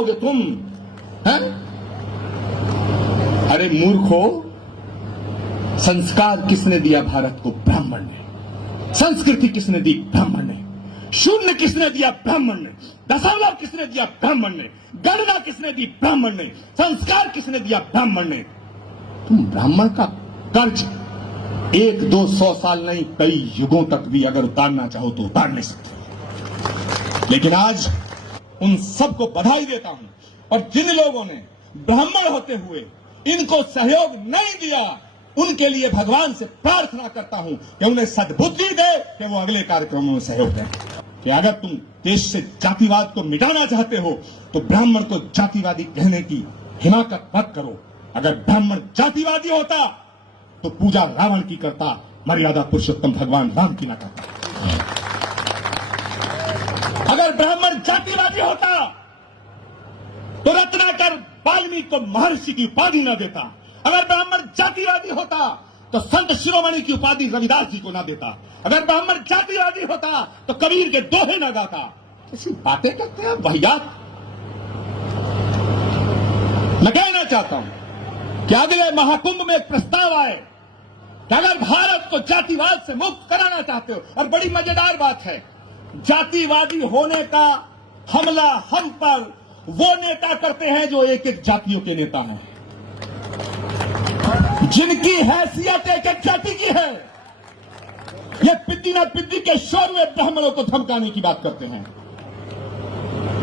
पाओगे तुम? हैं? अरे मूर्खो, संस्कार किसने दिया भारत को? ब्राह्मण ने। संस्कृति किसने दी? ब्राह्मण ने। शून्य किसने दिया? ब्राह्मण ने। दशमलव किसने दिया? ब्राह्मण ने। गणना किसने दी? ब्राह्मण ने। संस्कार किसने दिया? ब्राह्मण ने। तुम ब्राह्मण का कर्ज 1, 2, 100 साल नहीं, कई युगों तक भी अगर उतारना चाहो तो उतार नहीं सकते। लेकिन आज उन सबको बधाई देता हूं, और जिन लोगों ने ब्राह्मण होते हुए इनको सहयोग नहीं दिया, उनके लिए भगवान से प्रार्थना करता हूं कि उन्हें सद्बुद्धि दे कि वो अगले कार्यक्रमों में सहयोग दें। कि अगर तुम देश से जातिवाद को मिटाना चाहते हो तो ब्राह्मण को जातिवादी कहने की हिमाकत मत करो। अगर ब्राह्मण जातिवादी होता तो पूजा रावण की करता, मर्यादा पुरुषोत्तम भगवान राम की ना करता। अगर ब्राह्मण जातिवादी होता तो रत्नाकर वाल्मीकि को महर्षि की उपाधि न देता। अगर ब्राह्मण जातिवादी होता तो संत शिरोमणि की उपाधि रविदास जी को ना देता। अगर ब्राह्मण जातिवादी होता तो कबीर के दोहे न गाता। ऐसी बातें करते हैं वाहियात। मैं कहना चाहता हूं कि अगले महाकुंभ में एक प्रस्ताव आए कि अगर भारत को जातिवाद से मुक्त कराना चाहते हो, और बड़ी मजेदार बात है, जातिवादी होने का हमला हम पर वो नेता करते हैं जो एक एक जातियों के नेता हैं, जिनकी हैसियत एक एक जाति की है। ये पिद्दी ना पिद्दी के शोर में ब्राह्मणों को धमकाने की बात करते हैं।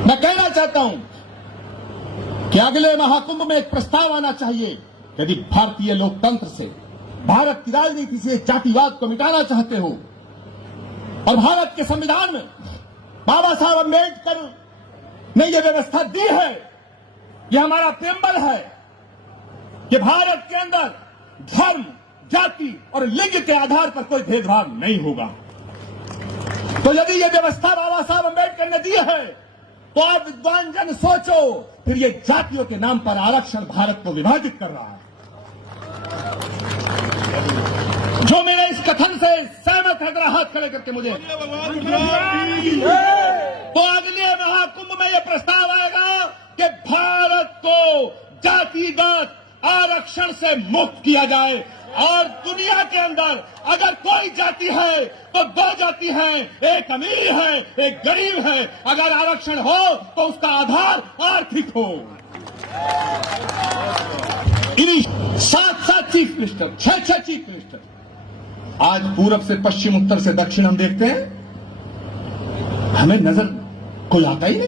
मैं कहना चाहता हूं कि अगले महाकुंभ में एक प्रस्ताव आना चाहिए, यदि भारतीय लोकतंत्र से, भारत की राजनीति से जातिवाद को मिटाना चाहते हो, और भारत के संविधान में बाबा साहब अम्बेडकर ने यह व्यवस्था दी है, यह हमारा प्रेम्बल है कि भारत के अंदर धर्म, जाति और लिंग के आधार पर कोई भेदभाव नहीं होगा। तो यदि यह व्यवस्था बाबा साहब अम्बेडकर ने दी है तो आप विद्वान जन सोचो, फिर ये जातियों के नाम पर आरक्षण भारत को विभाजित कर रहा है। जो मेरे इस कथन से सहमत है, जरा हाथ खड़े करके मुझे। तो अगले महाकुंभ में यह प्रस्ताव आएगा कि भारत को जातिगत आरक्षण से मुक्त किया जाए, और दुनिया के अंदर अगर कोई जाति है तो 2 जाति है, एक अमीर है, एक गरीब है। अगर आरक्षण हो तो उसका आधार आर्थिक हो। 7 चीफ मिनिस्टर, 6 चीफ मिनिस्टर। आज पूरब से पश्चिम, उत्तर से दक्षिण हम देखते हैं, हमें नजर कोई आता ही नहीं।